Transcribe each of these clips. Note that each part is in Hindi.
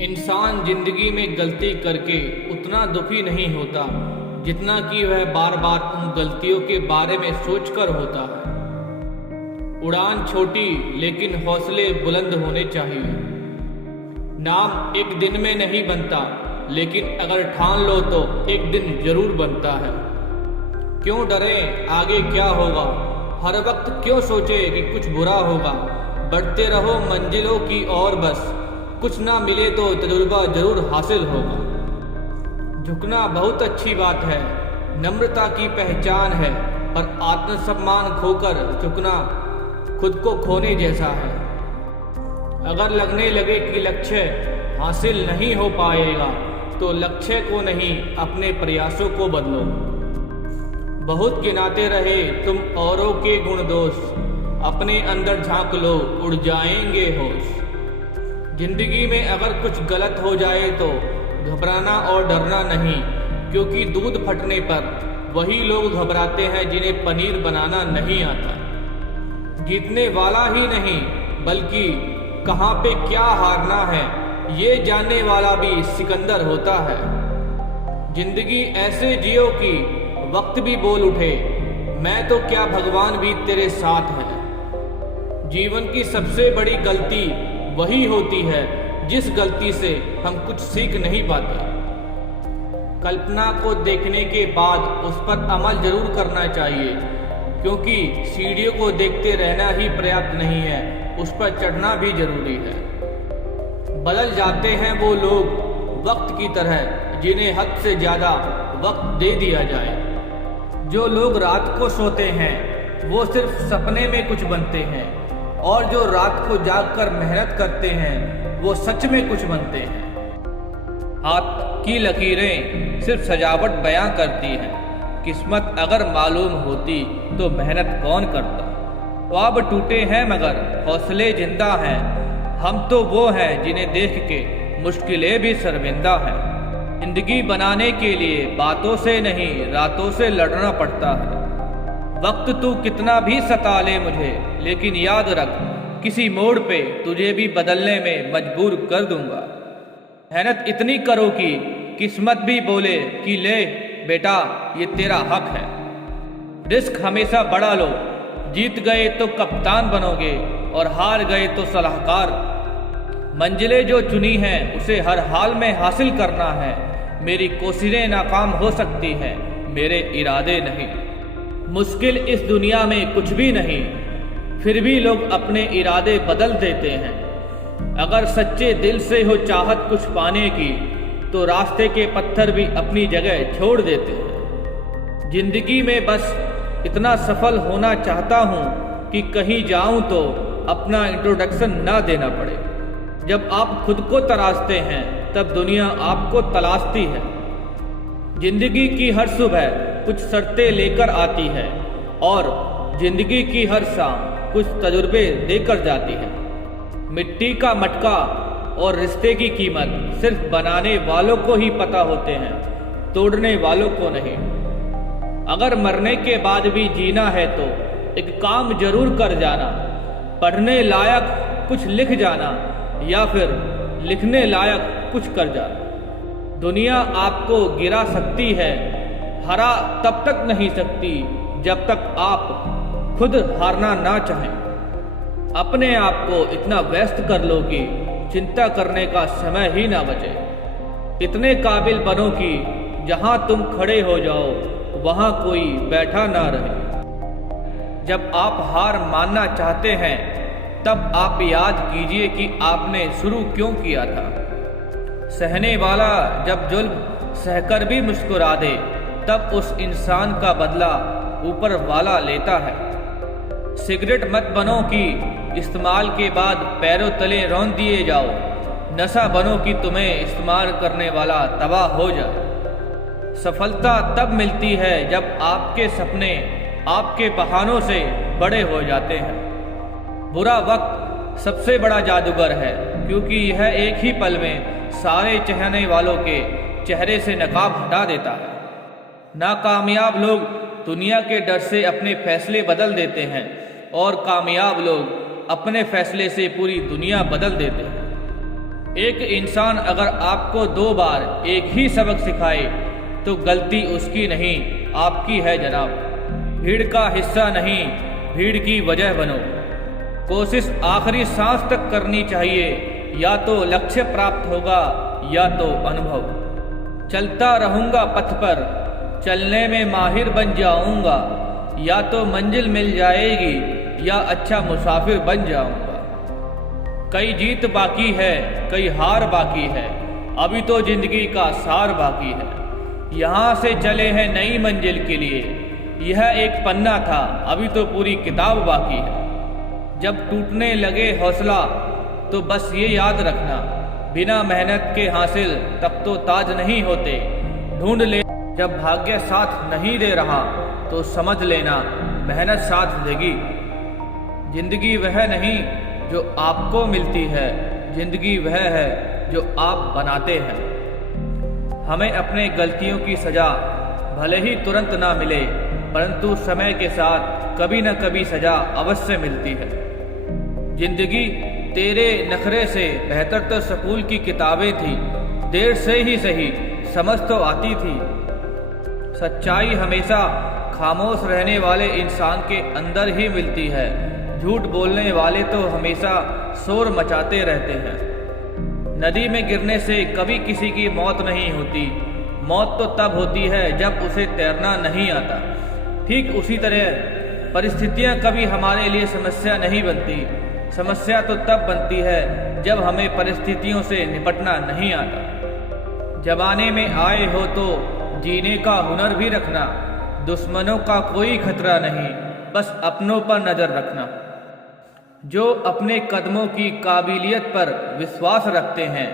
इंसान जिंदगी में गलती करके उतना दुखी नहीं होता जितना कि वह बार बार उन गलतियों के बारे में सोचकर होता है। उड़ान छोटी लेकिन हौसले बुलंद होने चाहिए। नाम एक दिन में नहीं बनता, लेकिन अगर ठान लो तो एक दिन जरूर बनता है। क्यों डरें आगे क्या होगा, हर वक्त क्यों सोचे कि कुछ बुरा होगा। बढ़ते रहो मंजिलों की ओर, बस कुछ ना मिले तो तजुर्बा जरूर हासिल होगा। झुकना बहुत अच्छी बात है, नम्रता की पहचान है, पर आत्मसम्मान खोकर झुकना खुद को खोने जैसा है। अगर लगने लगे कि लक्ष्य हासिल नहीं हो पाएगा तो लक्ष्य को नहीं अपने प्रयासों को बदलो। बहुत गिनाते रहे तुम औरों के गुण दोष, अपने अंदर झांक लो उड़ जाएंगे होश। जिंदगी में अगर कुछ गलत हो जाए तो घबराना और डरना नहीं, क्योंकि दूध फटने पर वही लोग घबराते हैं जिन्हें पनीर बनाना नहीं आता। जीतने वाला ही नहीं बल्कि कहाँ पे क्या हारना है ये जानने वाला भी सिकंदर होता है। जिंदगी ऐसे जियो कि वक्त भी बोल उठे, मैं तो क्या भगवान भी तेरे साथ है। जीवन की सबसे बड़ी गलती वही होती है जिस गलती से हम कुछ सीख नहीं पाते। कल्पना को देखने के बाद उस पर अमल जरूर करना चाहिए, क्योंकि सीढ़ियों को देखते रहना ही पर्याप्त नहीं है, उस पर चढ़ना भी जरूरी है। बदल जाते हैं वो लोग वक्त की तरह जिन्हें हद से ज्यादा वक्त दे दिया जाए। जो लोग रात को सोते हैं वो सिर्फ सपने में कुछ बनते हैं, और जो रात को जागकर मेहनत करते हैं वो सच में कुछ बनते हैं। हाथ की लकीरें सिर्फ सजावट बयां करती हैं, किस्मत अगर मालूम होती तो मेहनत कौन करता। ख्वाब टूटे हैं मगर हौसले जिंदा हैं, हम तो वो हैं जिन्हें देख के मुश्किलें भी शर्मिंदा हैं। जिंदगी बनाने के लिए बातों से नहीं रातों से लड़ना पड़ता है। वक्त तू कितना भी सता ले मुझे, लेकिन याद रख किसी मोड़ पे तुझे भी बदलने में मजबूर कर दूंगा। मेहनत इतनी करो कि किस्मत भी बोले कि ले बेटा ये तेरा हक है। रिस्क हमेशा बढ़ा लो, जीत गए तो कप्तान बनोगे और हार गए तो सलाहकार। मंजिलें जो चुनी हैं उसे हर हाल में हासिल करना है। मेरी कोशिशें नाकाम हो सकती हैं, मेरे इरादे नहीं। मुश्किल इस दुनिया में कुछ भी नहीं, फिर भी लोग अपने इरादे बदल देते हैं। अगर सच्चे दिल से हो चाहत कुछ पाने की तो रास्ते के पत्थर भी अपनी जगह छोड़ देते हैं। जिंदगी में बस इतना सफल होना चाहता हूँ कि कहीं जाऊँ तो अपना इंट्रोडक्शन ना देना पड़े। जब आप खुद को तराशते हैं तब दुनिया आपको तलाशती है। जिंदगी की हर सुबह कुछ शर्तें लेकर आती है और जिंदगी की हर शाम कुछ तजुर्बे देकर जाती है। मिट्टी का मटका और रिश्ते की कीमत सिर्फ बनाने वालों को ही पता होते हैं, तोड़ने वालों को नहीं। अगर मरने के बाद भी जीना है तो एक काम जरूर कर जाना, पढ़ने लायक कुछ लिख जाना या फिर लिखने लायक कुछ कर जाना। दुनिया आपको गिरा सकती है, हरा तब तक नहीं सकती जब तक आप खुद हारना ना चाहें। अपने आप को इतना व्यस्त कर लो कि चिंता करने का समय ही ना बचे। इतने काबिल बनो कि जहां तुम खड़े हो जाओ वहां कोई बैठा ना रहे। जब आप हार मानना चाहते हैं तब आप याद कीजिए कि आपने शुरू क्यों किया था। सहने वाला जब जुल्म सहकर भी मुस्कुरा दे तब उस इंसान का बदला ऊपर वाला लेता है। सिगरेट मत बनो कि इस्तेमाल के बाद पैरों तले रौंद दिए जाओ। नशा बनो कि तुम्हें इस्तेमाल करने वाला तबाह हो जाए। सफलता तब मिलती है जब आपके सपने आपके बहानों से बड़े हो जाते हैं। बुरा वक्त सबसे बड़ा जादूगर है, क्योंकि यह एक ही पल में सारे चाहने वालों के चेहरे से नकाब हटा देता है। नाकामयाब लोग दुनिया के डर से अपने फैसले बदल देते हैं और कामयाब लोग अपने फैसले से पूरी दुनिया बदल देते हैं। एक इंसान अगर आपको 2 बार एक ही सबक सिखाए तो गलती उसकी नहीं आपकी है जनाब। भीड़ का हिस्सा नहीं, भीड़ की वजह बनो। कोशिश आखिरी सांस तक करनी चाहिए, या तो लक्ष्य प्राप्त होगा या तो अनुभव। चलता रहूंगा पथ पर, चलने में माहिर बन जाऊंगा, या तो मंजिल मिल जाएगी या अच्छा मुसाफिर बन जाऊंगा। कई जीत बाकी है, कई हार बाकी है, अभी तो जिंदगी का सार बाकी है। यहाँ से चले हैं नई मंजिल के लिए, यह एक पन्ना था, अभी तो पूरी किताब बाकी है। जब टूटने लगे हौसला तो बस ये याद रखना, बिना मेहनत के हासिल तब तो ताज नहीं होते। ढूंढ ले जब भाग्य साथ नहीं दे रहा तो समझ लेना मेहनत साथ देगी। जिंदगी वह नहीं जो आपको मिलती है, जिंदगी वह है जो आप बनाते हैं। हमें अपने गलतियों की सजा भले ही तुरंत ना मिले, परंतु समय के साथ कभी न कभी सजा अवश्य मिलती है। जिंदगी तेरे नखरे से बेहतर तो स्कूल की किताबें थी, देर से ही सही समझ तो आती थी। सच्चाई हमेशा खामोश रहने वाले इंसान के अंदर ही मिलती है, झूठ बोलने वाले तो हमेशा शोर मचाते रहते हैं। नदी में गिरने से कभी किसी की मौत नहीं होती, मौत तो तब होती है जब उसे तैरना नहीं आता। ठीक उसी तरह परिस्थितियां कभी हमारे लिए समस्या नहीं बनती, समस्या तो तब बनती है जब हमें परिस्थितियों से निपटना नहीं आता। जमाने में आए हो तो जीने का हुनर भी रखना, दुश्मनों का कोई खतरा नहीं, बस अपनों पर नजर रखना। जो अपने कदमों की काबिलियत पर विश्वास रखते हैं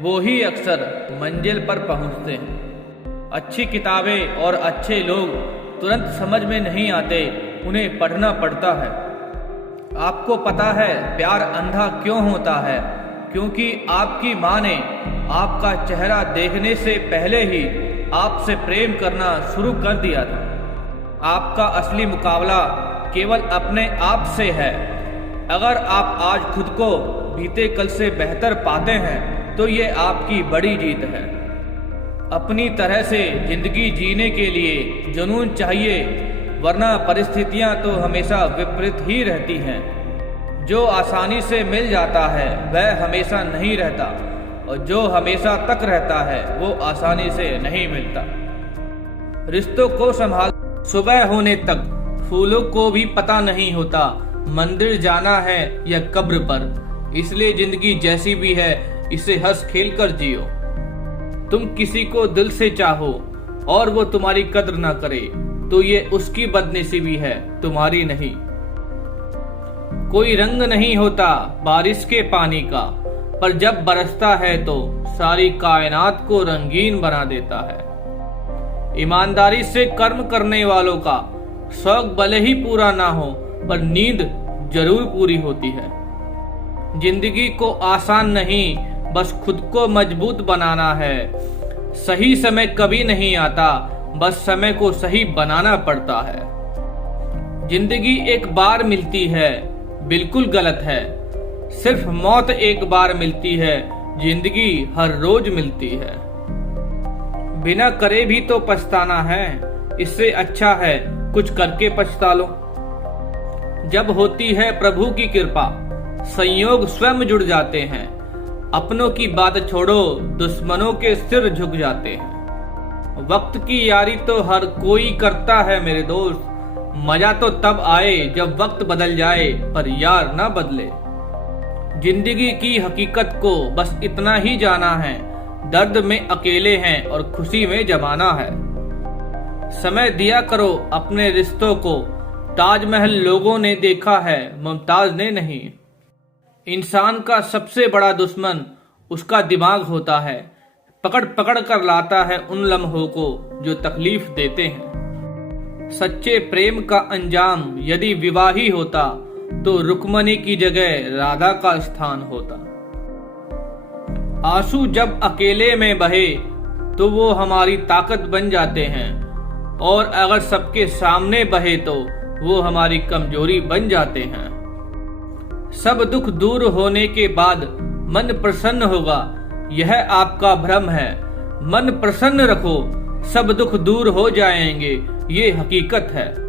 वो ही अक्सर मंजिल पर पहुंचते हैं। अच्छी किताबें और अच्छे लोग तुरंत समझ में नहीं आते, उन्हें पढ़ना पड़ता है। आपको पता है प्यार अंधा क्यों होता है? क्योंकि आपकी माँ ने आपका चेहरा देखने से पहले ही आपसे प्रेम करना शुरू कर दिया था। आपका असली मुकाबला केवल अपने आप से है। अगर आप आज खुद को बीते कल से बेहतर पाते हैं तो ये आपकी बड़ी जीत है। अपनी तरह से जिंदगी जीने के लिए जुनून चाहिए, वरना परिस्थितियां तो हमेशा विपरीत ही रहती हैं। जो आसानी से मिल जाता है वह हमेशा नहीं रहता, और जो हमेशा तक रहता है वो आसानी से नहीं मिलता। रिश्तों को संभाल सुबह होने तक फूलों को भी पता नहीं होता मंदिर जाना है या कब्र पर। इसलिए जिंदगी जैसी भी है इसे हंस खेल कर जियो। तुम किसी को दिल से चाहो और वो तुम्हारी कद्र ना करे तो ये उसकी बदनसीबी है, तुम्हारी नहीं। कोई रंग नहीं होता बारिश के पानी का, पर जब बरसता है तो सारी कायनात को रंगीन बना देता है। ईमानदारी से कर्म करने वालों का शौक भले ही पूरा ना हो पर नींद जरूर पूरी होती है। जिंदगी को आसान नहीं, बस खुद को मजबूत बनाना है। सही समय कभी नहीं आता, बस समय को सही बनाना पड़ता है। जिंदगी एक बार मिलती है, बिल्कुल गलत है। सिर्फ मौत एक बार मिलती है, जिंदगी हर रोज मिलती है। बिना करे भी तो पछताना है, इससे अच्छा है कुछ करके पछता लो। जब होती है प्रभु की कृपा, संयोग स्वयं जुड़ जाते हैं। अपनों की बात छोड़ो, दुश्मनों के सिर झुक जाते हैं। वक्त की यारी तो हर कोई करता है मेरे दोस्त, मजा तो तब आए जब वक्त बदल जाए पर यार ना बदले। जिंदगी की हकीकत को बस इतना ही जाना है, दर्द में अकेले हैं और खुशी में जमाना है। समय दिया करो अपने रिश्तों को, ताजमहल लोगों ने देखा है, मुमताज ने नहीं। इंसान का सबसे बड़ा दुश्मन उसका दिमाग होता है, पकड़ पकड़ कर लाता है उन लम्हों को जो तकलीफ देते हैं। सच्चे प्रेम का अंजाम यदि विवाही होता तो रुक्मणी की जगह राधा का स्थान होता। आंसू जब अकेले में बहे तो वो हमारी ताकत बन जाते हैं, और अगर सबके सामने बहे तो वो हमारी कमजोरी बन जाते हैं। सब दुख दूर होने के बाद मन प्रसन्न होगा, यह आपका भ्रम है। मन प्रसन्न रखो, सब दुख दूर हो जाएंगे, ये हकीकत है।